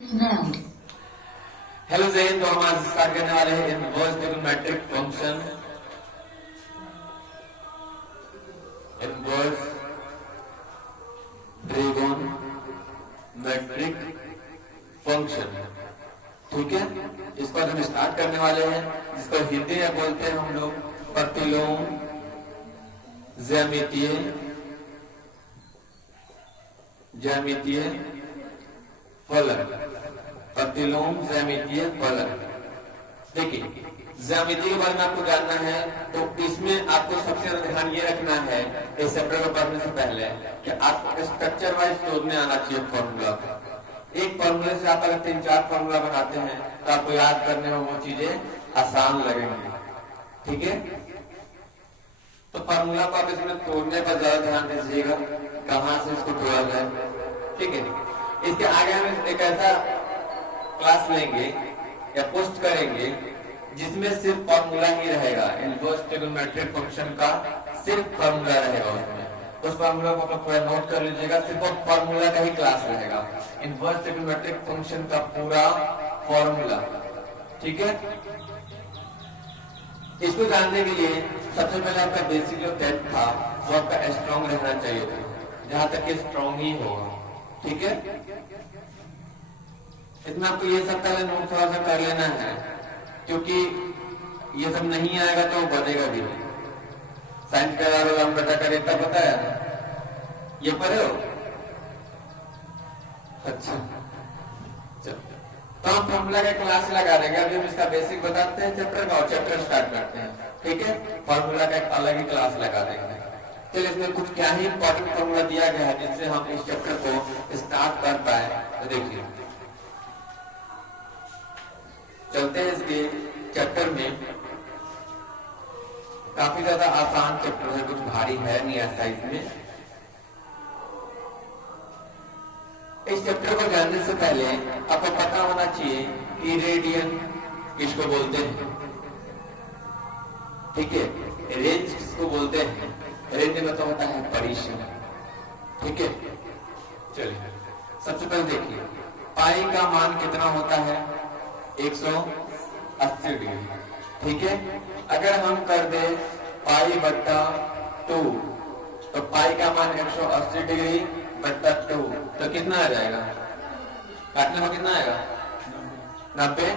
Noun. Hello Jain, तो हम आज स्टार्ट करने वाले हैं inverse trigonometric function. Inverse trigonometric function, ठीक है। इस पर हम स्टार्ट करने वाले हैं, जिसको हिंदी में बोलते हैं हम लोग प्रतिलोम ज्यामितीय फलन। प्रतिलोम ज्यामितीय फलन। देखिए, ज्यामिति के बारे में आपको जानना है, तो इसमें आपको सबसे ज्यादा ध्यान ये रखना है इस चैप्टर को पढ़ने से पहले कि आपको स्ट्रक्चर वाइज तोड़ने आना चाहिए फॉर्मूला। एक फॉर्मूले से आप अगर 3-4 फॉर्मूला बनाते हैं तो आपको याद करने में वो चीजें आसान लगेंगी, ठीक है। तो फॉर्मूला को आप इसमें तोड़ने पर ज्यादा ध्यान दीजिएगा, कहां से इसको तोड़ा जाए, ठीक है। इसके आगे हम एक ऐसा क्लास लेंगे या पोस्ट करेंगे जिसमें सिर्फ फॉर्मूला ही रहेगा। इनवर्स ट्रिग्नोमेट्रिक फंक्शन का सिर्फ फॉर्मूला रहेगा उसमें। उस फॉर्मूला को आप पूरा नोट कर लीजिएगा, सिर्फ फॉर्मूला का ही क्लास रहेगा। इनवर्स ट्रिग्नोमेट्रिक फंक्शन का पूरा फॉर्मूला, ठीक है। इसको जानने के लिए सबसे पहले आपका बेसिक जो टेस्ट था वो आपका स्ट्रॉन्ग रहना चाहिए, जहां तक कि स्ट्रॉन्ग ही होगा, ठीक है। इसमें आपको ये सब पहले नोट थोड़ा सा कर लेना है, क्योंकि ये सब नहीं आएगा तो बनेगा भी नहीं। साइंस का हम बेटा का रेता पता है, ये पढ़े हो? अच्छा, चलो तो हम फॉर्मूला का क्लास लगा देंगे। अभी हम इसका बेसिक बताते हैं चैप्टर का और चैप्टर स्टार्ट करते हैं, ठीक है। फॉर्मूला का एक अलग ही क्लास लगा देंगे। तो इसमें कुछ क्या ही इंपॉर्टेंट फॉर्मूला दिया गया है जिससे हम इस चैप्टर को स्टार्ट कर पाए। तो देखिए, चलते हैं इसके चैप्टर में। काफी ज्यादा आसान चैप्टर है, कुछ भारी है नहीं ऐसा इसमें। इस चैप्टर को जानने से पहले आपको पता होना चाहिए कि रेडियन किसको बोलते हैं, ठीक है। रेंज किसको बोलते हैं? रेंज मतलब होता है परिसीमा, ठीक है। चलिए सबसे पहले देखिए, पाई का मान कितना होता है? 180 डिग्री, ठीक है। अगर हम कर दे पाई बट्टा 2, तो पाई का मान 180 डिग्री बट्टा 2, तो कितना आ जाएगा? काटने में कितना आएगा? 90।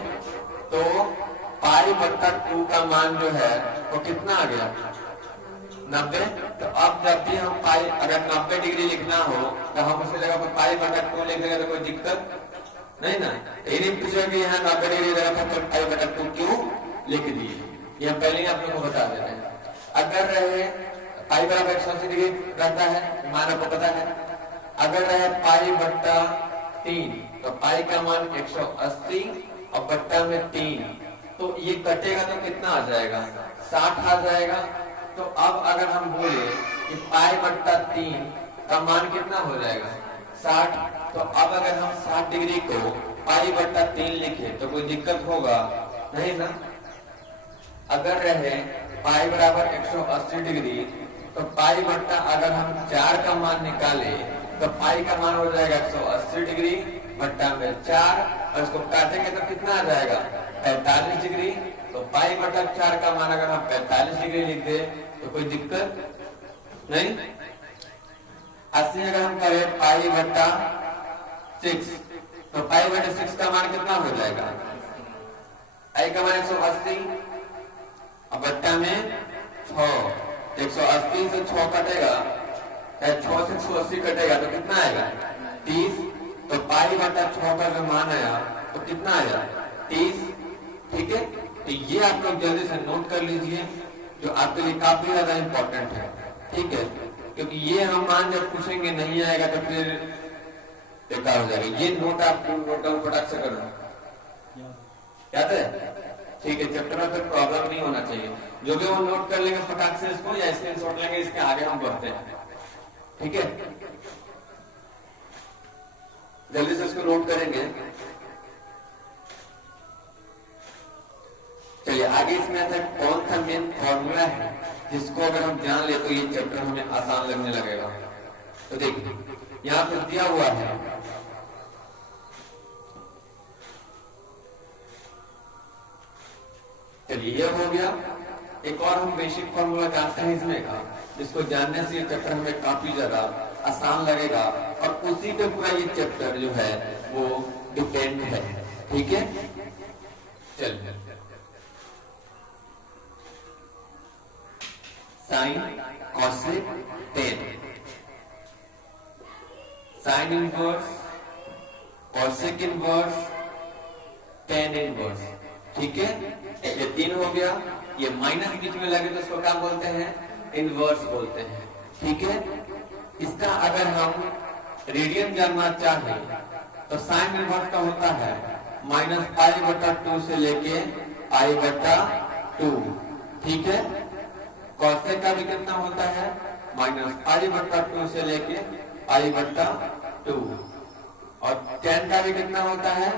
तो पाई बट्टा 2 का मान जो है वो कितना आ गया? 90। तो अब जब भी हम पाई अगर 90 डिग्री लिखना हो तो हम उसी जगह पर पाई बट्टा 2 लिख देंगे तो कोई दिक्कत नहीं ना। ये नहीं पूछेगा कि यहाँ 90 डिग्री जगह पर पाई बट्टा 2 क्यों लिख दिए, ये हम पहले ही आप लोगों को बता देते हैं। अगर रहे पाई बराबर 180 डिग्री रहता है, मान आपको पता है। अगर रहे पाई बट्टा 3, तो पाई का मान 180 और बट्टा में 3, तो ये कटेगा तो कितना आ जाएगा? 60 आ जाएगा। तो अब अगर हम बोले कि पाई बट्टा 3 का मान कितना हो जाएगा? 60। तो अब अगर हम 60 डिग्री को पाई बट्टा 3 लिखे तो कोई दिक्कत होगा नहीं ना। अगर रहे पाई बराबर 180 डिग्री, तो पाई बट्टा अगर हम 4 का मान निकाले तो पाई का मान हो जाएगा 180 डिग्री बट्टा में 4, और इसको काटेंगे तो कितना आ जाएगा? 45 डिग्री। तो पाई बट्टा 4 का मान अगर हम 45 डिग्री लिख दे तो कोई दिक्कत नहीं। 80 अगर हम करें पाई बट्टा 6, तो पाई बट्टा 6 का मान कितना हो जाएगा? आई का मान 180 और बट्टा में 6, 180 से 6 कटेगा, 6 से 180 कटेगा तो कितना आएगा? 30। तो पाई बट्टा 6 का जो मान आया तो कितना आया? 30, ठीक है। तो ये आप लोग जल्दी से नोट कर लीजिए, जो आपके लिए काफी ज्यादा इंपॉर्टेंट है, ठीक है। क्योंकि ये हम मान जब पूछेंगे नहीं आएगा तो फिर बेकार हो जाएगा। ये नोट आप नोट डाउन फटाक से करना, याद है, ठीक है। चैप्टर में फिर प्रॉब्लम नहीं होना चाहिए। जो भी वो नोट कर लेंगे फटाक से इसको, या स्क्रीनशॉट लेंगे, इसके आगे हम बढ़ते हैं, ठीक है। जल्दी से इसको नोट करेंगे। चलिए आगे, इसमें ऐसा कौन सा मेन फॉर्मूला है जिसको अगर हम जान ले तो ये चैप्टर हमें आसान लगने लगेगा। तो देखिए यहाँ पर दिया हुआ है चलिए ये हो गया। एक और हम बेसिक फॉर्मूला जानते हैं इसमें का, जिसको जानने से ये चैप्टर हमें काफी ज्यादा आसान लगेगा और उसी पे पूरा ये चैप्टर जो है वो डिपेंड है। ठीक है, चलिए sign cosec ten, sine inverse, cosec inverse, tan inverse. ठीक है, ये तीन हो गया। ये माइनस बीच में लगे तो इसको क्या बोलते हैं, इनवर्स बोलते हैं। ठीक है, इसका अगर हम रेडियन जानना चाहें तो साइन इनवर्स का होता है माइनस पाई बटा 2 से लेके पाई बटा 2। ठीक है, कॉसेक का भी कितना होता है माइनस पाई बटा 2 से लेके पाई बटा 2, और टेन का भी कितना होता है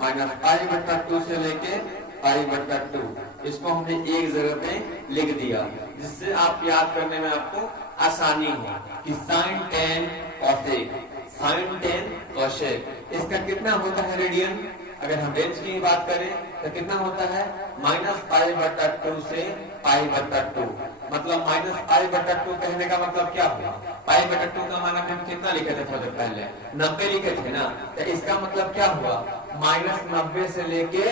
माइनस पाई बटा 2 से लेके पाई बटा 2। इसको हमने एक जगह पे लिख दिया जिससे आप याद करने में आपको आसानी हो कि sine tan cosec, sine tan cosec. इसका कितना होता है रेडियन, अगर हम रेंज की बात करें तो कितना होता है माइनस पाई बटा 2 से पाई बटा 2। मतलब माइनस पाई बटा 2 कहने का मतलब क्या हुआ, पाई बटा 2 का मान हम कितना लिखे थे थोड़ा देर पहले 90 लिखे थे ना, तो इसका मतलब क्या हुआ माइनस 90 से लेके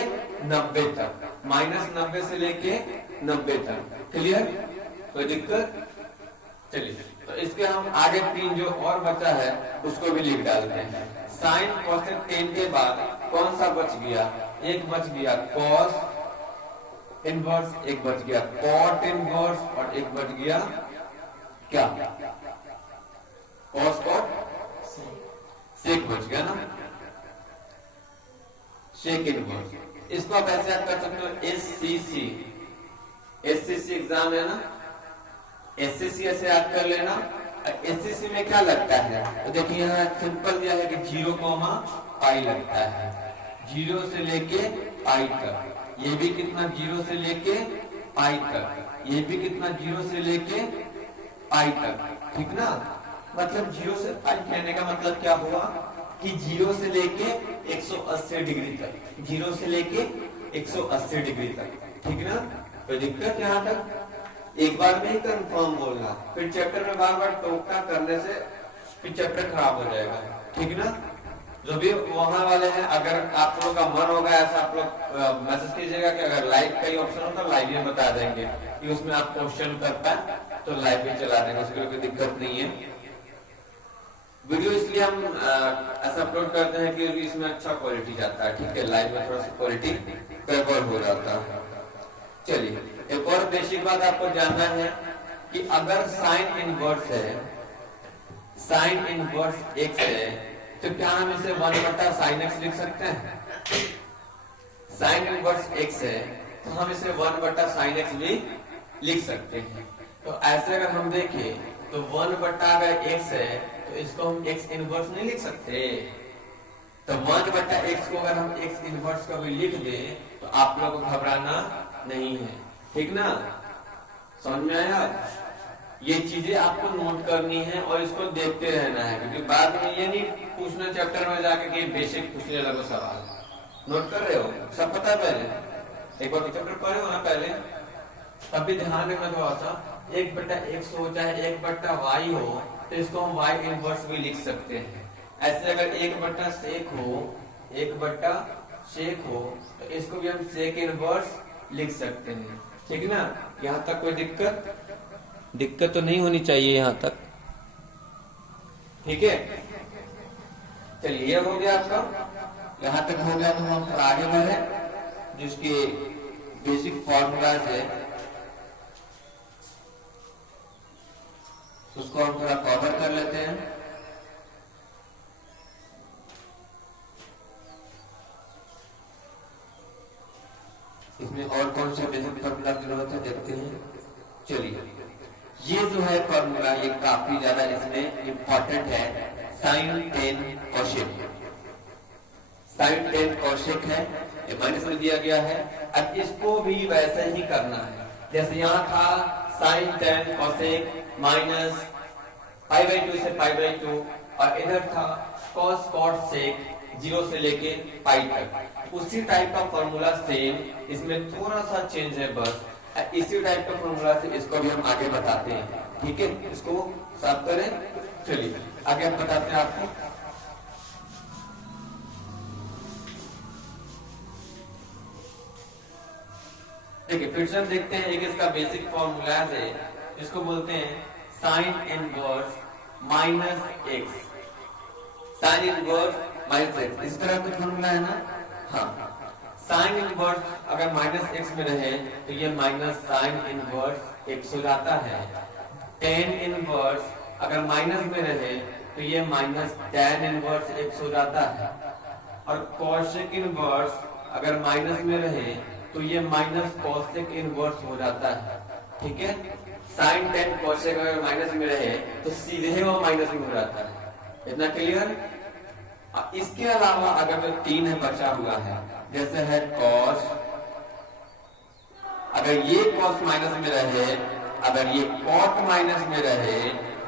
90 तक, माइनस 90 से लेके 90 तक। क्लियर, कोई दिक्कत? चलिए तो इसके हम आगे तीन जो और बचा है उसको भी लिख डालते हैं। साइन कॉसेक टेन के बाद कौन सा बच गया, एक बच गया कॉस इनवर्स, एक बच गया कॉट इनवर्स, और एक बच गया क्या, कॉस कॉट सेक बच गया ना, सेक इनवर्स। इसको आप ऐसे आप कर सकते हो एससीसी, एससीसी एग्जाम है ना, एससीसी ऐसे याद कर लेना। एससीसी में क्या लगता है तो देखिए यहाँ सिंपल दिया है कि 0, पाई लगता है, 0 से लेके पाई तक। ये भी कितना 0 से लेके पाई तक, ये भी कितना 0 से लेके पाई तक। ठीक ना, मतलब 0 से पाई कहने का मतलब क्या हुआ कि 0 से लेके 180 डिग्री तक, 0 से लेके 180 डिग्री तक। ठीक ना, कोई दिक्कत यहाँ तक? एक बार में ही कंफर्म बोलना, फिर चैप्टर में बार बार टोकना करने से फिर चैप्टर खराब हो जाएगा। ठीक ना, जो भी वहां वाले हैं अगर आप लोगों का मन होगा ऐसा आप लोग मैसेज कीजिएगा कि अगर लाइव का ही ऑप्शन हो तो लाइव में बता देंगे कि उसमें आप क्वेश्चन कर पाए तो लाइव में चला देंगे, उसके लिए कोई दिक्कत नहीं है। वीडियो इसलिए हम ऐसा अपलोड करते हैं कि इसमें अच्छा क्वालिटी जाता है। ठीक है, लाइव में थोड़ा सा क्वालिटी गड़बड़ हो जाता है। चलिए एक और बेसिक बात आपको जानना है कि अगर साइन इनवर्स है, साइन इनवर्स एक्स है, तो क्या हम इसे 1 बटा साइन एक्स लिख सकते हैं? साइन इनवर्स एक्स है तो हम इसे 1 बटा साइन एक्स भी लिख सकते हैं। तो ऐसे अगर हम देखें तो 1 बटा अगर एक्स है तो इसको हम एक्स इनवर्स नहीं लिख सकते। तो 1 बटा एक्स को अगर हम एक्स इनवर्स का भी लिख दे तो आप लोगों को घबराना नहीं है। ठीक ना, समझ में आया? ये चीजें आपको नोट करनी है और इसको देखते रहना है, क्योंकि बाद में ये नहीं पूछना चैप्टर में जाके कि बेसिक पूछने लगो सवाल। नोट कर रहे हो, सब पता है पहले, एक बार चैप्टर पढ़े हो ना पहले, तब भी ध्यान रखना थोड़ा सा। 1 बटा एक्स हो चाहे 1 बटा वाई हो तो इसको हम वाई इनवर्स भी लिख सकते हैं। ऐसे अगर 1 बटा सेक हो, 1 बटा सेक हो तो इसको भी हम सेक इनवर्स लिख सकते हैं। ठीक ना, यहाँ तक कोई दिक्कत तो नहीं होनी चाहिए यहाँ तक। ठीक है, चलिए ये हो गया आपका, यहाँ तक हो गया तो हम आगे बढ़े जिसके बेसिक फॉर्मूलाज है उसको हम थोड़ा कवर कर लेते हैं। इसमें और कौन से बेसिक फॉर्मूला की जरूरत है देखते हैं। चलिए ये जो है फॉर्मूला ये काफी ज्यादा इसमें इंपॉर्टेंट है, sine tan cosec. Sine tan cosec है, ये माइनस में दिया गया है। अब इसको भी वैसे ही करना है जैसे यहाँ था sine tan cosec minus pi by 2 से पाई बाई 2, और इधर था कॉस कॉट सेक 0 से लेके पाई तक। उसी टाइप का फॉर्मूला सेम, इसमें थोड़ा सा चेंज है बस। इसी टाइप का फॉर्मूला से इसको भी हम आगे बताते हैं, ठीक है। इसको साफ करें, चलिए आगे हम बताते हैं आपको। देखिए फिर से हम देखते हैं, एक इसका बेसिक फॉर्मूला है, इसको बोलते हैं sine inverse minus x. Sine inverse minus x, इस तरह का फॉर्मूला है ना। हाँ, साइन इनवर्स अगर माइनस एक्स में रहे तो ये माइनस साइन इनवर्स एक्स हो जाता है। टेन इनवर्स अगर माइनस में रहे तो ये माइनस टेन इनवर्स एक्स हो जाता है। और कॉसेक इनवर्स अगर माइनस में रहे तो ये माइनस कॉसेक इनवर्स हो जाता है, ठीक है। साइन टेन कॉसेक अगर माइनस में रहे तो सीधे वो माइनस में हो जाता है। इतना क्लियर। इसके अलावा अगर जो 3 है बचा हुआ है, जैसे है कॉस, अगर ये कॉस माइनस में रहे, अगर ये कॉट माइनस में रहे,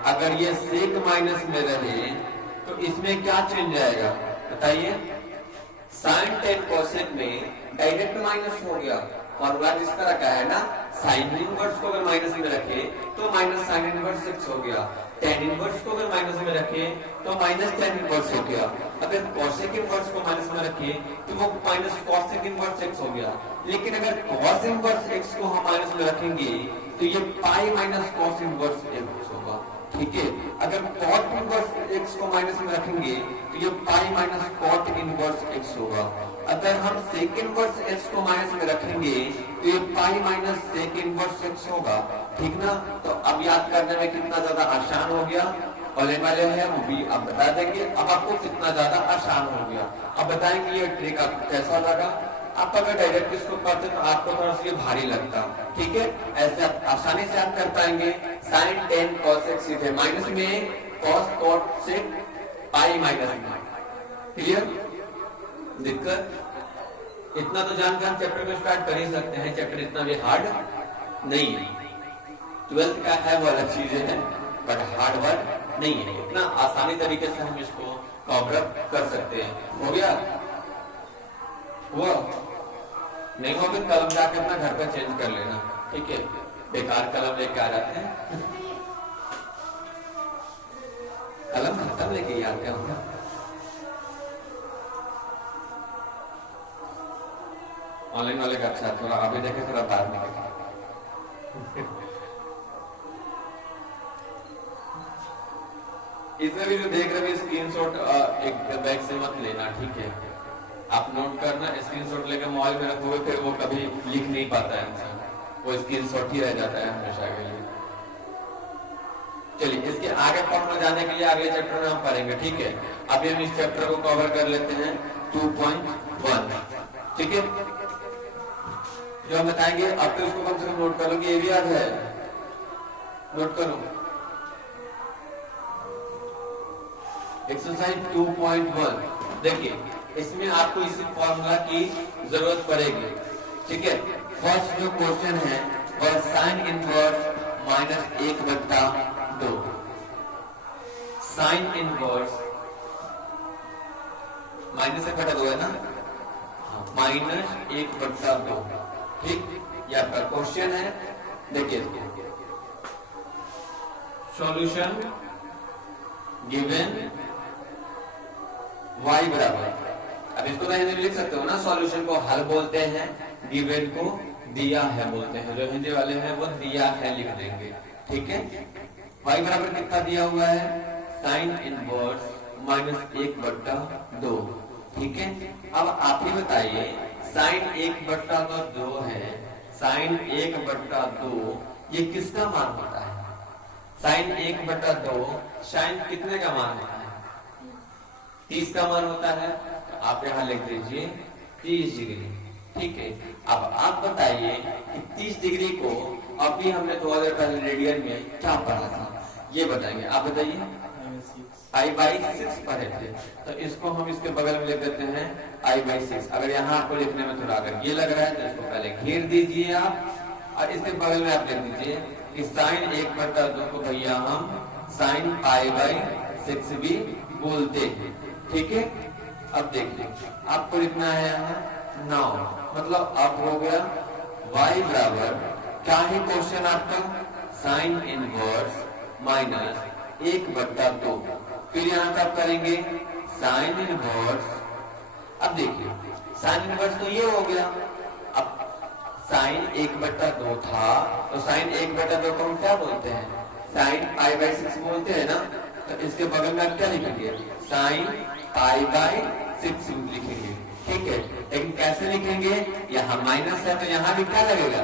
अगर ये सेक माइनस में रहे, तो इसमें क्या चेंज आएगा बताइए। साइन टेन कॉसेक में डायरेक्ट माइनस हो गया। फॉर्मूला जिस तरह का है ना, साइन इनवर्स को अगर माइनस में रखे तो माइनस साइन इनवर्स एक्स हो गया। टेन इनवर्स को अगर माइनस में रखे तो माइनस टेन इनवर्स हो गया। अगर कॉसेक इनवर्स को माइनस में रखे तो वो माइनस कॉसेक इनवर्स एक्स हो गया। लेकिन अगर कॉस इनवर्स एक्स को हम माइनस में रखेंगे तो ये pi minus cos inverse x होगा, ठीक है। अगर कॉट इनवर्स एक्स को माइनस में रखेंगे तो ये pi minus cot inverse x होगा। अगर हम सेक इनवर्स एक्स को माइनस में रखेंगे तो ये pi minus sec inverse x होगा, ठीक ना। तो अब याद करने में कितना ज्यादा आसान हो गया। होने वाले हैं वो भी अब बता देंगे। अब आपको कितना ज्यादा आसान हो गया, अब बताएंगे ये ट्रिक आपको कैसा लगा। आप अगर डायरेक्ट इसको करते तो आपको थोड़ा सा भारी लगता, ठीक है। ऐसे आप आसानी से आप कर पाएंगे। साइन टेन कॉस एक्स सीधे माइनस में, कॉस कॉट से पाई माइनस में, क्लियर। दिक्कत इतना तो जानकर चैप्टर को स्टार्ट कर ही सकते हैं। चैप्टर इतना भी हार्ड नहीं है। 12th का है वो अलग चीजें हैं, बट हार्ड वर्क नहीं है। इतना आसानी तरीके से हम इसको कवर अप कर सकते हैं। हो गया वो नहीं हो तो कलम जाके अपना घर पर चेंज कर लेना, ठीक है। बेकार कलम लेके आ जाते हैं, कलम खत्म लेके आते हैं। ऑनलाइन वाले का अच्छा, थोड़ा अभी देखे थोड़ा बाद में इसमें भी जो देख रहे हैं स्क्रीनशॉट एक बैग से मत लेना, ठीक है। आप नोट करना, स्क्रीनशॉट लेकर मोबाइल में रखोगे फिर वो कभी लिख नहीं पाता है इंसान, वो स्क्रीनशॉट ही रह जाता है हमेशा के लिए। चलिए इसके आगे फॉर्मूला जाने के लिए अगले चैप्टर में हम पढ़ेंगे, ठीक है। अभी हम इस चैप्टर को कवर कर लेते हैं 2.1, ठीक है। जो हम बताएंगे अब तो इसको कम से कम नोट कर लो कि ये भी याद है, नोट करो। एक्सरसाइज 2.1 देखिए, इसमें आपको इसी फॉर्मूला की जरूरत पड़ेगी, ठीक है। फर्स्ट जो क्वेश्चन है वह sine inverse minus 1/2, sine inverse minus 1/2 है ना, माइनस 1/2, ठीक। ये आपका क्वेश्चन है। देखिए सॉल्यूशन गिवन y बराबर, अब इसको तो हिंदी में लिख सकते हो ना, सॉल्यूशन को हल बोलते हैं, गिवन को दिया है बोलते हैं। जो हिंदी वाले हैं वो दिया है लिख देंगे, ठीक है। y बराबर कितना दिया हुआ है, साइन इनवर्स माइनस 1/2, ठीक है। अब आप ही बताइए, साइन 1/2 है, साइन 1/2 ये किसका मान होता है। साइन 1/2 साइन कितने का मान होता है, 30 का मान होता है। तो आप यहां लिख दीजिए 30 डिग्री, ठीक है। अब आप बताइए कि 30 डिग्री को अभी हमने थोड़ा देर पहले रेडियन में क्या पढ़ा था, ये बताएंगे। आप बताइए I/6 पढ़े थे, तो इसको हम इसके बगल में लिख देते हैं I/6। अगर यहाँ आपको लिखने में थोड़ा अगर ये लग रहा है तो इसको पहले घेर दीजिए आप, और इसके बगल में आप लिख दीजिए कि साइन 1/2 को भैया हम साइन π/6 भी बोलते हैं, ठीक है। अब देखिए आपको लिखना है यहाँ 9, मतलब अब हो गया y बराबर क्या है क्वेश्चन आपका, साइन इनवर्स माइनस 1/2। फिर यहाँ कब करेंगे साइन इनवर्स। अब देखिए साइन इनवर्स तो ये हो गया, अब साइन 1/2 था तो साइन 1/2 को हम क्या बोलते हैं, साइन π/6 बोलते हैं ना। तो इसके बगल में आप क्या लिखेंगे, साइन π/6 लिखेंगे, ठीक है। लेकिन कैसे लिखेंगे, यहाँ माइनस है तो यहाँ भी क्या लगेगा,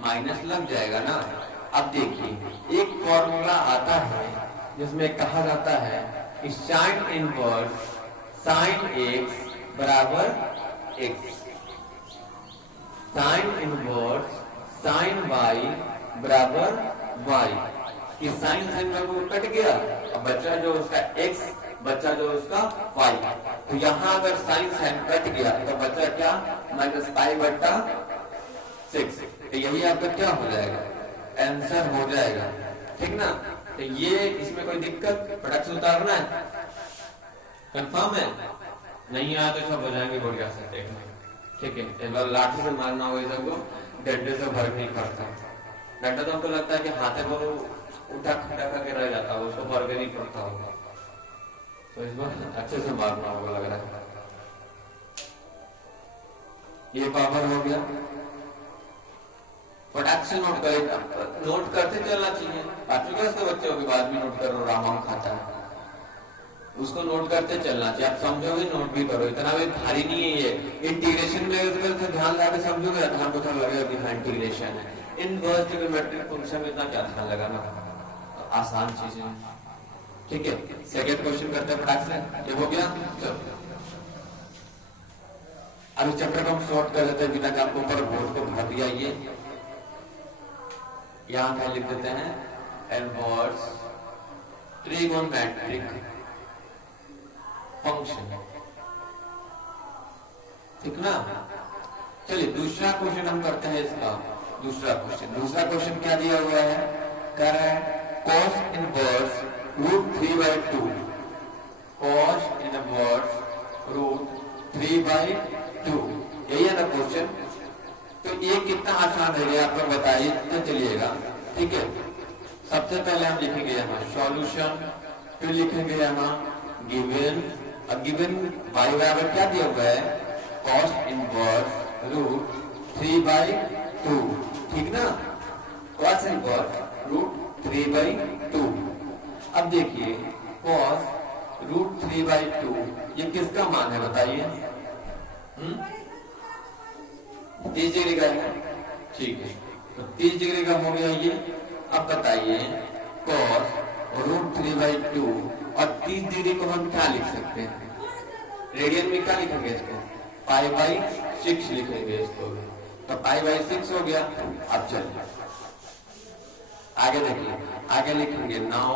माइनस लग जाएगा ना। अब देखिए एक फॉर्मूला आता है जिसमें कहा जाता है कि साइन इनवर्स साइन x बराबर x, sine inverse sine y बराबर y। कि साइन साइन में वो कट गया, अब बचा जो उसका x, बचा जो उसका y। तो यहाँ अगर साइन साइन कट गया तो बचा क्या, -π/6। तो यही आपका क्या हो जाएगा, आंसर हो जाएगा, ठीक ना। तो ये इसमें कोई दिक्कत, प्रोडक्ट उतारना है, कंफर्म है, नहीं आया तो सब हो जाएंगे बढ़िया से, देखना, ठीक है। इस बार लाठी से मारना होगा ये सबको, डंडे से फर्क नहीं पड़ता। डंडा तो हमको लगता है कि हाथे पर उठा खड़ा करके रह जाता है, उसको फर्क नहीं पड़ता होगा, तो इस बार अच्छे से मारना होगा लग रहा है। ये पावर हो गया, फटाक से नोट करें, नोट करते चलना चाहिए। पांचवी क्लास के बच्चों के बाद भी नोट करो, राम खाता है उसको नोट करते चलना चाहिए। आप समझोगे नोट भी करो, इतना भी भारी नहीं है ये। इंटीग्रेशन में तो ध्यान लगा के समझोगे, ध्यान को थोड़ा लगेगा कि हाँ इंटीग्रेशन है। इनवर्स ट्रिग्नोमेट्रिक फंक्शन में इतना क्या ध्यान लगाना, आसान चीज है, ठीक है। सेकंड क्वेश्चन करते हैं फटाक से, ये हो गया। चलो अब इस चैप्टर को हम शॉर्ट कर देते हैं बिना कि आपको ऊपर बोर्ड को भर दिया। ये यहाँ क्या लिख देते हैं, इनवर्स ट्रिगोनोमेट्रिक फंक्शन, ठीक ना। चलिए दूसरा क्वेश्चन हम करते हैं इसका। दूसरा क्वेश्चन क्या दिया हुआ है, कह रहा है cos इनवर्स √3/2, cos इनवर्स √3/2, यही है ना क्वेश्चन। तो ये कितना आसान है ये आपको बताइए तो चलिएगा, ठीक है। सबसे पहले हम लिखेंगे यहाँ सॉल्यूशन, फिर लिखेंगे यहाँ गिवन। अब गिवन y बराबर क्या दिया हुआ है, cos इनवर्स √3/2, ठीक ना, cos इनवर्स √3/2। अब देखिए cos √3/2 ये किसका मान है बताइए, 30 डिग्री का है, ठीक है। तो 30 डिग्री का हो गया ये। अब बताइए cos √3/2 और 30 डिग्री को हम क्या लिख सकते हैं, रेडियन में क्या लिखेंगे इसको, π/6 लिखेंगे इसको, तो π/6 हो गया। अब चलिए आगे देखिए, आगे लिखेंगे नाउ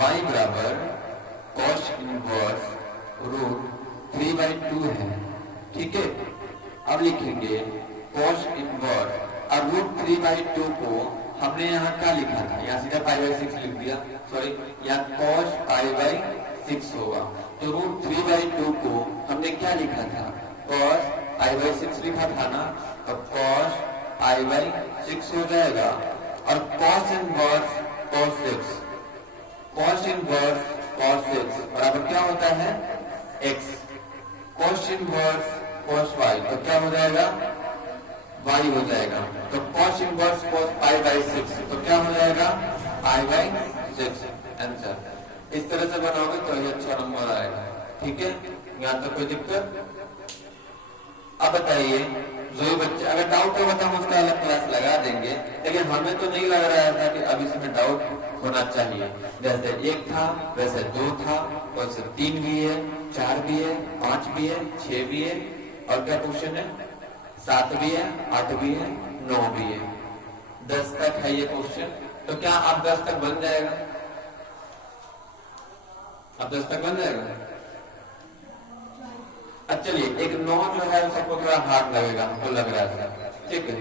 y बराबर cos इनवर्स √3/2 है, ठीक है। अब लिखेंगे cos इनवर्स, अब √3/2 को हमने यहाँ क्या लिखा था, यहाँ सीधा π/6 लिख दिया, सॉरी यहाँ cos π/6 होगा। तो √3/2 को हमने क्या लिखा था, cos π/6 लिखा था ना, तो cos π/6 हो जाएगा। और cos इनवर्स cos 6 बराबर क्या होता है x, cos inverse cos y तो क्या हो जाएगा, y हो जाएगा। तो cos इनवर्स cos π/6 तो क्या हो जाएगा, π/6 आंसर। इस तरह से बनाओगे तो ये अच्छा नंबर आएगा, ठीक है। यहाँ तक कोई दिक्कत। अब बताइए जो भी बच्चे अगर डाउट होगा तो हम उसका अलग क्लास लगा देंगे, लेकिन हमें तो नहीं लग रहा था कि अब इसमें डाउट होना चाहिए। जैसे 1 था वैसे 2 था, वैसे 3 भी है, 4 भी है, 5 भी है, 6 भी है, और क्या क्वेश्चन है 7 भी है, 8 भी है, 9 भी है, 10 तक है ये क्वेश्चन। तो क्या अब 10 तक बन जाएगा, अब 10 तक बन जाएगा। अब चलिए एक 9 जो है सबको थोड़ा हार्ड लगेगा, हमको लग रहा था, ठीक है।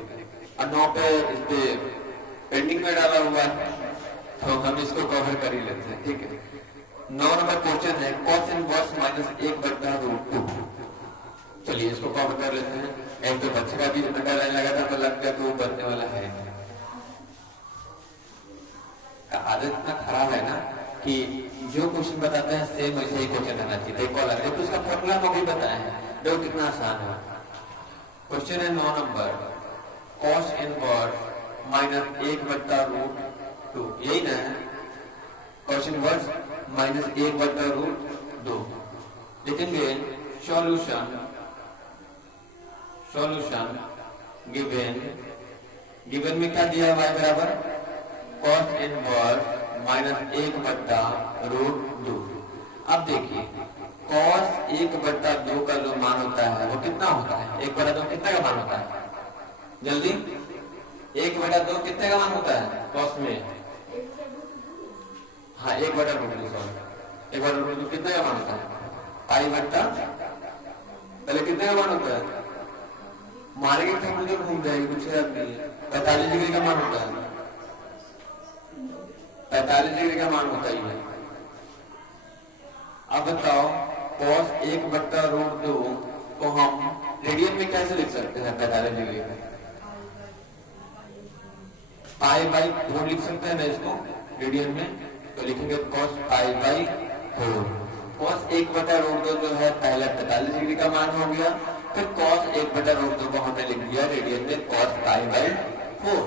और 9 पे इस पे पेंडिंग में डाला हुआ है तो हम इसको कवर कर ही लेते हैं, ठीक है। 9 नंबर क्वेश्चन है cos इनवर्स माइनस 1/√2। चलिए इसको कॉपी कर लेते हैं। एक तो बच्चे का भी नंबर लाइन लगा था तो लग गया तो बनने वाला है। आदत इतना खराब है ना कि जो क्वेश्चन बताते हैं सेम वैसे ही क्वेश्चन रहना चाहिए। देखो अलग है तो उसका फॉर्मूला को भी बताया है, देखो कितना आसान है। क्वेश्चन है 9 नंबर cos इनवर्स माइनस 1/√2, यही ना है cos इनवर्स माइनस 1/√2। लिखेंगे सॉल्यूशन गिवन में क्या दिया है y बराबर cos इनवर्स माइनस 1/√2। अब देखिए cos 1/2 का जो मान होता है वो कितना होता है? 1/2 कितने का मान होता है? जल्दी 1/2 कितने का मान होता है cos में? हाँ 1/√2 कितने का मान होता है? पाई बट्टा पहले कितने का मान होता है? मारे के ठाकुर जो घूम जाएगी कुछ 45 डिग्री का मान होता है। 45 डिग्री का मान होता है। अब बताओ cos 1/√2 को हम रेडियन में कैसे लिख सकते हैं? 45 डिग्री में π/4 लिख सकते हैं ना इसको रेडियन में, तो लिखेंगे cos π/4। cos 1/√2 जो है पहले 45 डिग्री का मान हो गया, फिर cos 1/√2 को हमने लिख दिया रेडियन में cos π/4।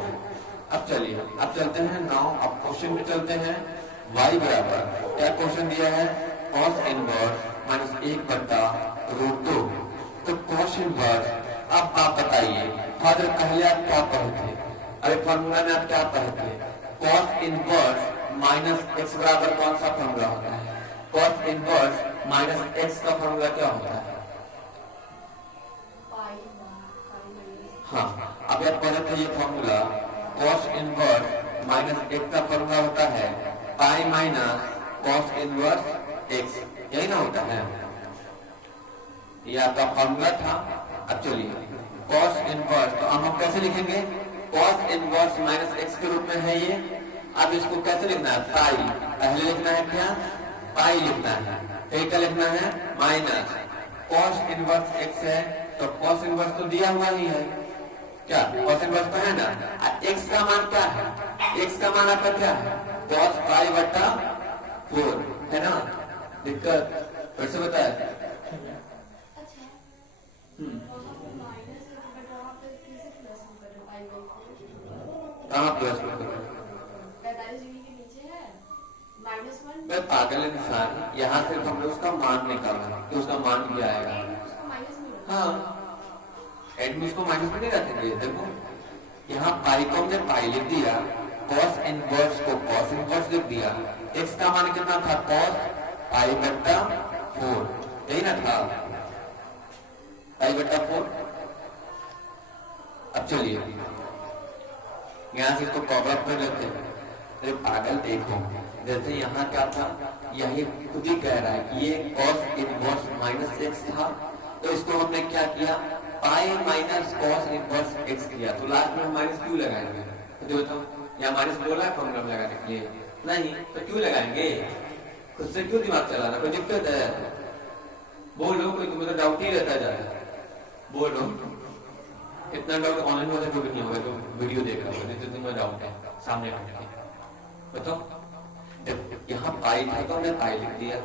अब चलिए अब चलते हैं अब क्वेश्चन पे चलते हैं। y बराबर क्या क्वेश्चन दिया है? cos inverse minus 1/√2। तो cos इनवर्स, अब आप बताइए फादर पहले आप क्या पढ़े थे? अरे फॉर्मूला में आप क्या पढ़े थे? cos इनवर्स माइनस x बराबर कौन सा फॉर्मूला होता है? cos इनवर्स माइनस x का फॉर्मूला क्या होता है? हाँ अब आप पढ़े थे ये formula cos inverse minus x का फॉर्मूला होता है pi minus cos inverse x, यही ना होता है? ये आपका फॉर्मूला था। अब चलिए cos इनवर्स, तो हम कैसे लिखेंगे? cos इनवर्स माइनस x के रूप में है ये। अब इसको कैसे लिखना है? पाई पहले लिखना है, क्या पाई लिखना है, फिर क्या लिखना है? माइनस cos इनवर्स x है, तो cos इनवर्स तो दिया हुआ ही है, क्या cos इनवर्स तो है ना। x का मान क्या है? x का मान आपका क्या है? cos π/4 है ना। दिक्कत फिर से बताए। पागल इंसान, यहाँ से हमने उसका मान निकाला तो उसका मान भी आएगा। हाँ एंड में उसको माइनस में नहीं रखेंगे। देखो यहाँ पाई को हमने पाई लिख दिया, cos इनवर्स को cos इनवर्स लिख दिया। x का मान कितना था? cos π/4, यही ना था π/4। अब चलिए यहाँ से इसको कवर कर लेते हैं। अरे पागल देखो, जैसे यहाँ क्या था, यही खुद ही कह रहा है कि ये cos इनवर्स माइनस x था, तो इसको हमने क्या किया? पाई माइनस cos इनवर्स x किया, तो लास्ट में हम माइनस क्यों लगाएंगे? तो बताओ यहाँ माइनस बोला है फॉर्मूला में लगाने के लिए, नहीं तो क्यों लगाएंगे? खुद से क्यों दिमाग चलाना? कोई दिक्कत है? बोलो, कोई तुम्हें तो डाउट ही रहता जाए, बोलो। इतना डाउट ऑनलाइन वाले को भी नहीं होगा जो वीडियो देख रहा होगा, जितने में डाउट है सामने बैठ के बताओ। यहाँ पाई था तो हमने पाई लिख दिया,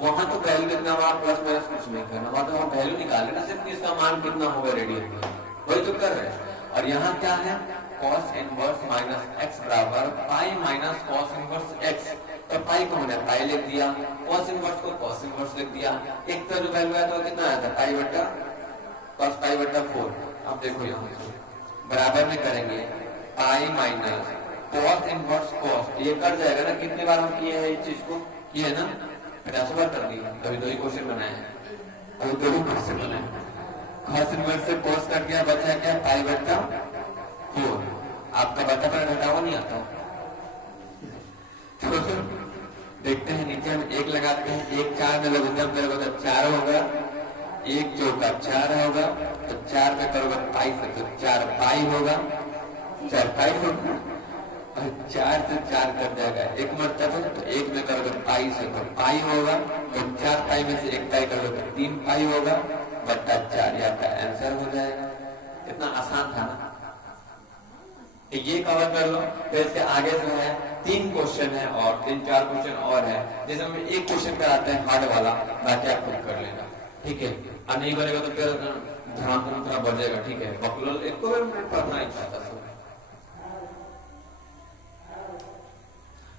वहां तो वैल्यू कितना हुआ प्लस माइनस कुछ नहीं करना, वहां तो हम वैल्यू निकाल लेना सिर्फ इसका मान कितना होगा रेडियन में, वही तो कर रहे हैं। और यहाँ क्या है? cos इनवर्स माइनस x बराबर पाई माइनस cos इनवर्स x, तो पाई को हमने पाई लिख दिया, cos इनवर्स को cos इनवर्स लिख दिया। एक तो जो वैल्यू आया था कितना आया था? पाई बट्टा cos π/4। अब देखो यहाँ बराबर में करेंगे पाई माइनस cos इनवर्स cos, ये कर जाएगा ना। कितने बार हम किए हैं इस चीज को? किए ना, 50 बार कर दिया, कभी 2 ही क्वेश्चन बनाए हैं, अभी 2 ही क्वेश्चन बनाए। cos इनवर्स से cos कट गया, बचा क्या? π/4। आपका बटा पर घटावा नहीं आता। तो देखते हैं नीचे हम 1 लगाते हैं, 1 4 में लघुत्तम करोगे तो 4 होगा, 1 चौका 4 होगा, तो 4 में करोगे पाई से तो 4 पाई होगा, 4 पाई होगा। और 4 से 4 कट जाएगा, एक मतलब तो एक में करोगे पाई से, तो पाई होगा तो 4 पाई में से एक पाई करोगे 3 पाई होगा बट्टा 4, या आपका आंसर हो जाएगा। कितना आसान था ना। ये कवर कर लो। फिर इसके आगे जो है 3 क्वेश्चन है और 3-4 क्वेश्चन और है, जिसमें एक क्वेश्चन कराते हैं हार्ड वाला, बाकी आप खुद कर लेना, ठीक है। और नहीं बनेगा तो फिर ध्यान थोड़ा बढ़ेगा, ठीक है। बकलोल एक को मिनट पढ़ना ही चाहता था,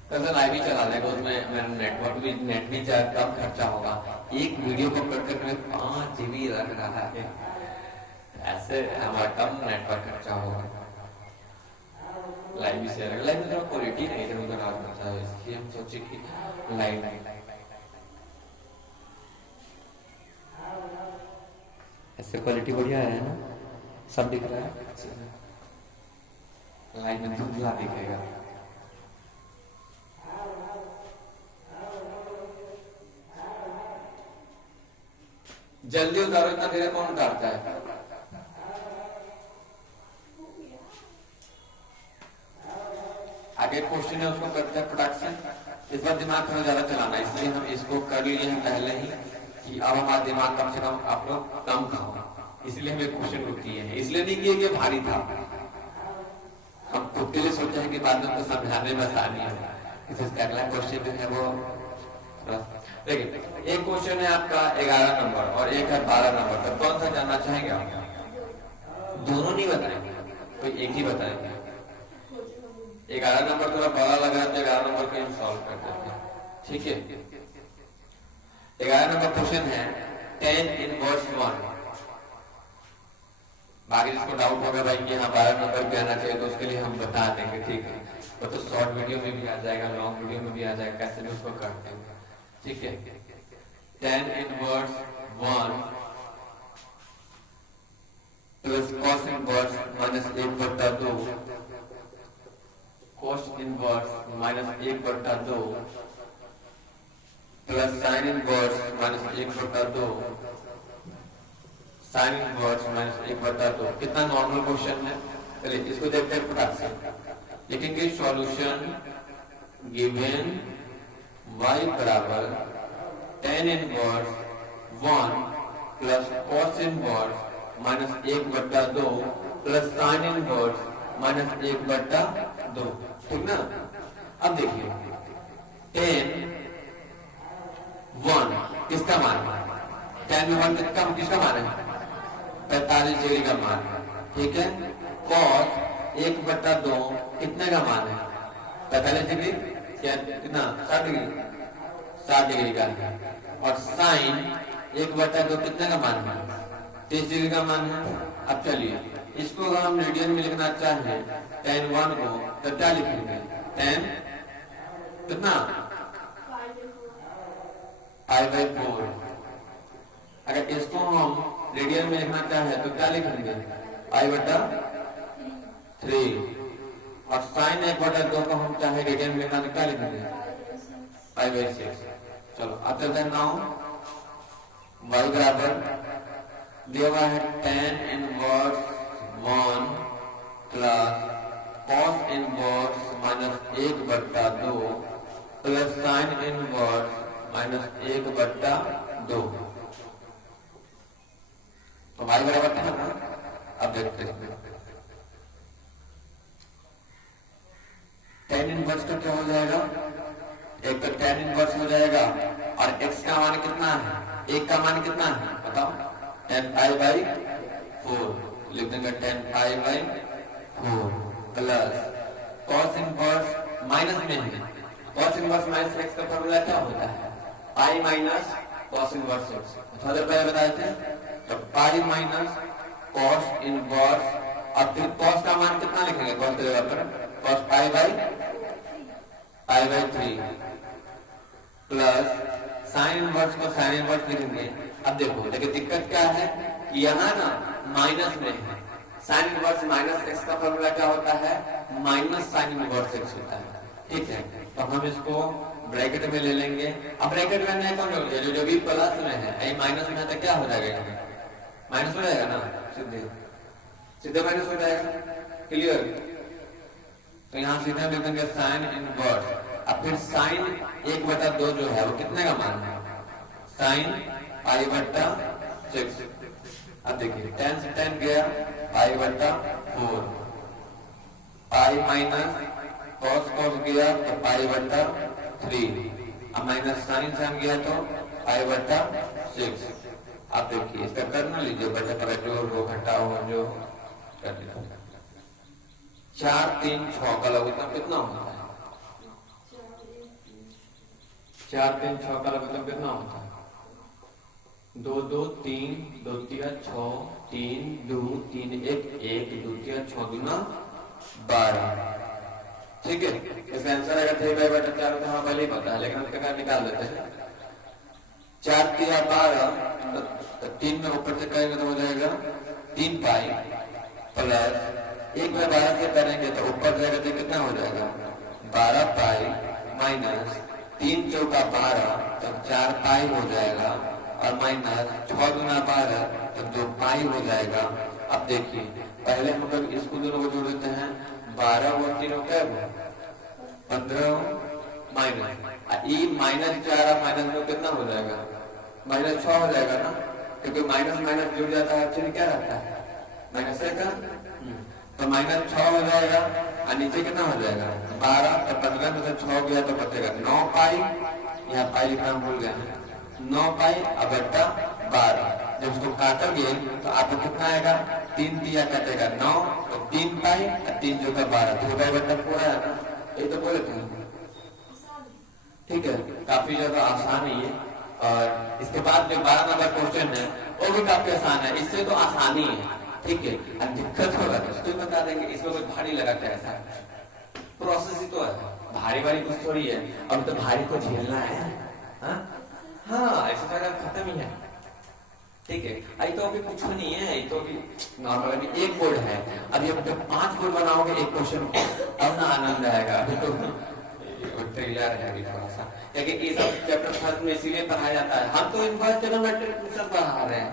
कल लाइव ही चला लेगा, उसमें मेरा नेट भी कम खर्चा होगा। एक वीडियो को कट करके 5 GB लग रहा है, ऐसे हमारा कम नेटवर्क खर्चा होगा। लाइव भी शेयर, लाइव में थोड़ा क्वालिटी नहीं इधर उधर आ जाता है, इसलिए हम सोचे कि लाइव ऐसे क्वालिटी बढ़िया है ना, सब दिख रहा है, लाइव में धुंधला दिखेगा। जल्दी उतारो, इतना देर कौन उतारता है। आगे क्वेश्चन है उसको करते हैं प्रोडक्शन। इस बार दिमाग थोड़ा ज्यादा चलाना, इसलिए हम इसको कर लिए हैं पहले ही कि अब हमारा दिमाग कम से कम आप लोग कम खाओ, इसलिए हम एक क्वेश्चन को किए हैं। इसलिए नहीं किए कि भारी था, हम खुद के लिए सोचे हैं कि बाद में उनको समझाने में आसानी है। इसलिए अगला क्वेश्चन जो है वो देखिए, एक क्वेश्चन है आपका 11 नंबर और एक है 12 नंबर, तो कौन सा जानना चाहेंगे आप? दोनों नहीं बताएंगे, कोई एक ही बताएंगे। 11 नंबर थोड़ा बड़ा लग रहा है तो 11 नंबर को हम सॉल्व कर देते हैं, ठीक है। 11 नंबर क्वेश्चन है tan इनवर्स 1। बाकी जिसको डाउट होगा भाई कि हाँ 12 नंबर पे आना चाहिए, तो उसके लिए हम बता देंगे, ठीक है। वो तो शॉर्ट वीडियो में भी आ जाएगा, लॉन्ग वीडियो में भी आ जाएगा, कैसे भी उसको करते हैं, ठीक है। tan inverse 1 plus cos inverse minus 1/2, cos inverse minus 1/2 plus sin inverse minus 1/2, sin inverse minus 1/2। कितना नॉर्मल क्वेश्चन है, चलिए इसको देखते हैं फटाक से। लिखेंगे सॉल्यूशन गिवन y बराबर tan inverse 1 plus cos inverse minus 1/2 plus sin inverse minus 1/2, ठीक ना। अब देखिए tan 1 किसका मान है? tan में 1 किसका मान है? 45 डिग्री का मान है, ठीक है। cos 1/2 कितने का मान है? 45 डिग्री, क्या कितना? 60 डिग्री, 60 डिग्री का है। और sin 1/2 कितने का मान है? 30 डिग्री का मान है। अब चलिए इसको हम रेडियन में लिखना चाहें tan 1 को, तो क्या लिखेंगे? tan कितना? π/4। अगर इसको हम रेडियन में लिखना चाहें तो क्या लिखेंगे? π/3। और sin 1/2 को हम चाहे रेडियन में लिखना तो क्या लिखेंगे? π/6। चलो अब चलते हैं नाउ y बराबर दिया हुआ है tan inverse 1 plus cos inverse minus 1/2 plus sin inverse minus 1/2। तो y बराबर था ना। अब देखते हैं tan इनवर्स का क्या हो जाएगा? एक तो tan इनवर्स हो जाएगा और x का मान कितना है? एक का मान कितना है बताओ? tan π/4 लिख देंगे, tan π/4 plus cos inverse minus में है, cos इनवर्स माइनस x का फॉर्मूला क्या होता है? Pi minus cos inverse x। थोड़ा देर पहले बताए थे, तो पाई माइनस cos इनवर्स, अब फिर cos का मान कितना लिखेंगे? cos की जगह पर cos π/3 प्लस sin इनवर्स को sin इनवर्स लिखेंगे। अब देखो देखिए दिक्कत क्या है कि यहाँ ना माइनस में है, sin इनवर्स माइनस x का फॉर्मूला क्या होता है? माइनस sin इनवर्स x होता है, ठीक है। तो हम इसको ब्रैकेट में ले लेंगे। अब ब्रैकेट में नहीं कौन होगा? जो भी प्लस में है, यही माइनस में है तो क्या हो जाएगा? माइनस हो जाएगा ना, सीधे सीधे माइनस हो जाएगा, क्लियर। तो यहाँ सीधा लिख देंगे साइन इनवर्स। अब फिर साइन 1/2 जो है वो कितने का मान है? साइन π/6। अब देखिए tan से tan गया π/4, पाई माइनस cos cos गया तो π/3, अब माइनस साइन साइन गया तो π/6। आप देखिए इसका करना लीजिए, बचा पर जो रो घटाओ जो कर दिया। 4 3 6 का लघुत्तम कितना होता है? 4 3 6 का लघुत्तम कितना होता है? 2 2 3 2 3 6 3 2 3 1 1 2 3 6 2 12। ठीक है, इसका आंसर अगर 3/4 तो हमें पहले ही पता है, लेकिन उसका निकाल देते हैं। 4 3 12 तो 3 में ऊपर से करेंगे तो हो जाएगा 3 पाई प्लस 1/12 से करेंगे तो ऊपर जाएगा तो कितना हो जाएगा? 12 पाई माइनस 3 चौका 12 तो 4 पाई हो जाएगा, और माइनस 6 गुना 12 तो 2 पाई हो जाएगा। अब देखिए पहले हम लोग इसको दोनों को जोड़ देते हैं, 12 और 3 क्या है? 15 माइनस ई माइनस 4 माइनस 2 कितना हो जाएगा? -6 हो जाएगा ना, क्योंकि माइनस माइनस जुड़ जाता है, फिर क्या रहता है? माइनस का तो -6 हो जाएगा, और नीचे कितना हो जाएगा? 12। तो 15 में से 6 गया तो बचेगा 9 पाई, यहाँ पाई लिखना भूल गया, 9 पाई अब बट्टा 12। जब उसको काटोगे तो आपको कितना आएगा? 3 दिया कटेगा 9, तो 3 पाई और 3 जो का 12, 2/4 है ना, ये तो बोले थे। ठीक है, काफी ज्यादा आसान है ये। और इसके बाद जो 12 नंबर क्वेश्चन है वो भी काफी आसान है, इससे तो आसानी है। ठीक है, अब दिक्कत होगा तो उसको बता देंगे, इसमें कोई भारी लगा क्या? ऐसा प्रोसेस ही तो है, भारी भारी कुछ थोड़ी है, अब तो भारी को झेलना है। हाँ ऐसा जगह खत्म ही है। ठीक है, आई तो अभी कुछ नहीं है, तो अभी नॉर्मल अभी एक बोर्ड है, अभी अब जब 5 बोर्ड बनाओगे एक क्वेश्चन अब ना आनंद आएगा। अभी तो तैयार है थोड़ा सा, क्योंकि ये सब चैप्टर फर्स्ट में इसीलिए पढ़ाया जाता है। हम तो इनवर्स ट्रिग्नोमेट्री पढ़ा रहे हैं,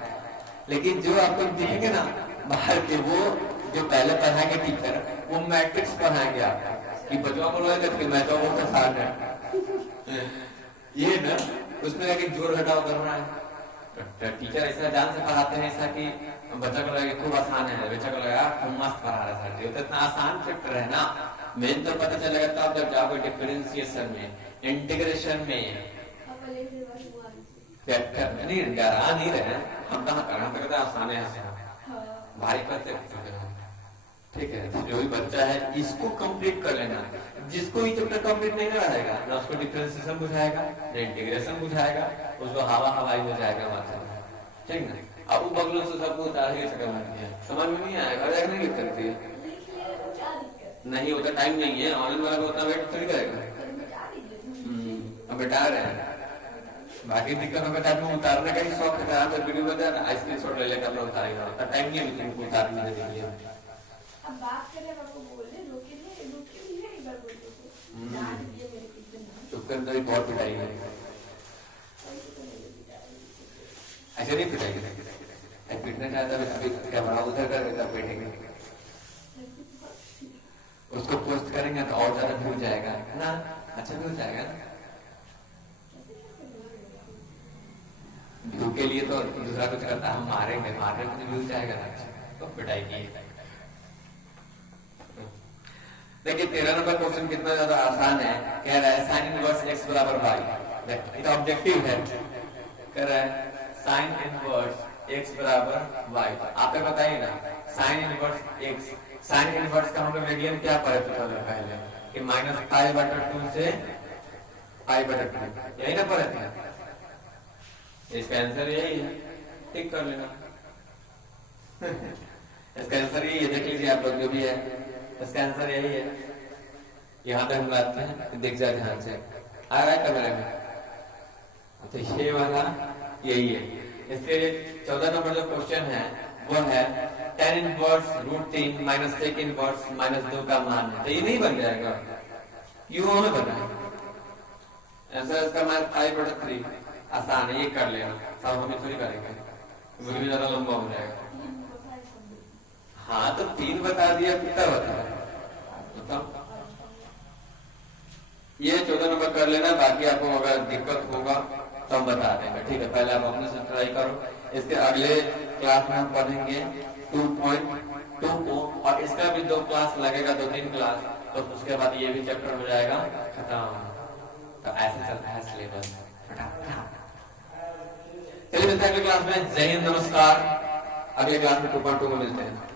लेकिन जो आपको दिखेंगे ना बाहर के, वो जो पहले पढ़ाएंगे टीचर, वो मैट्रिक्स पढ़ाएंगे आपको कि बच्चों को लोग कि मैं तो वो आसान है ये ना, उसमें जाके जोड़ घटाव करना है। टीचर ऐसा जान से पढ़ाते हैं ऐसा कि बच्चा को लगे खूब आसान है, बच्चा को लगा खूब मस्त पढ़ा रहा सर जी, तो इतना आसान चैप्टर है ना। मेन तो पता चलेगा तब जब जाओगे डिफरेंशिएशन में, इंटीग्रेशन में। नहीं डरा नहीं रहे हम, कहाँ करना पड़ता है, आसान है भारी करते। ठीक है, जो भी बच्चा है इसको कंप्लीट कर लेना। जिसको ये चैप्टर कंप्लीट नहीं रहेगा ना उसको डिफरेंशिएशन बुझाएगा ना इंटीग्रेशन बुझाएगा, उसको हवा हवाई हो जाएगा मतलब। ठीक ना, अब बगलों से सबको उतार ही समझ में नहीं आएगा, घर नहीं लिख सकती है, नहीं होता, टाइम नहीं है। ऑनलाइन वाला को उतना वेट थोड़ी करेगा। अब बेटा रहे हैं, बाकी दिक्कत में टाइम में उतारने का ही शौक है, तो वीडियो बता रहा है स्क्रीनशॉट ले लेकर अपना उतारेगा, तो टाइम नहीं है तुमको उतारने के लिए। अब बात करें आपको बोल दे, रोके लिए एक बार बोल दो, डांट दिए मेरे कितने चुप कर, तो बहुत पिटाई है, ऐसे नहीं पिटाई, पीटना चाहता है अभी कैमरा उधर कर बैठेंगे, उसको पोस्ट करेंगे तो और ज्यादा व्यू जाएगा है ना, अच्छा व्यू जाएगा ना। व्यू के लिए तो दूसरा कुछ करता है, हम मारेंगे तो व्यू जाएगा ना, तो पिटाई की। देखिए 13 नंबर क्वेश्चन कितना ज्यादा आसान है, कह रहा है साइन इनवर्स x बराबर y, ये ऑब्जेक्टिव है, कह रहा है साइन इनवर्स x बराबर y। आपने बताइए ना sine inverse x, sine inverse का हम लोग रेडियन क्या पढ़े थे पहले कि -π/2 से π/2, यही ना पढ़े थे। इसका आंसर यही है, टिक कर लेना इसका आंसर यही है, देख लीजिए आप लोग जो भी है, इसका आंसर यही है। यहाँ पे हम लाते हैं, देख जाए ध्यान से, आ रहा है कैमरे में, तो ये वाला यही है। इसके 14 नंबर जो क्वेश्चन है वो है tan inverse √3 minus sec inverse -2 का मान है, तो ये नहीं बन जाएगा, क्यों हमें बना है आंसर इसका -π/3। आसान है, ये कर लेना, सब हमें थोड़ी करेंगे, वो भी ज्यादा लंबा हो जाएगा। हाँ तो 3 बता दिया, कितना बता बताओ कर लेना, बाकी आपको अगर दिक्कत होगा तो हम बता देंगे, ठीक है। पहले आप अपने से ट्राई करो। इसके अगले क्लास में हम पढ़ेंगे 2.2 को, और इसका भी 2 क्लास लगेगा, 2-3 क्लास, तो उसके बाद ये भी चैप्टर हो जाएगा खत्म। तो ऐसे चलता है सिलेबस। चलिए मिलते हैं अगली क्लास में। जय हिंद, नमस्कार। अगले क्लास में 2.2 में मिलते हैं।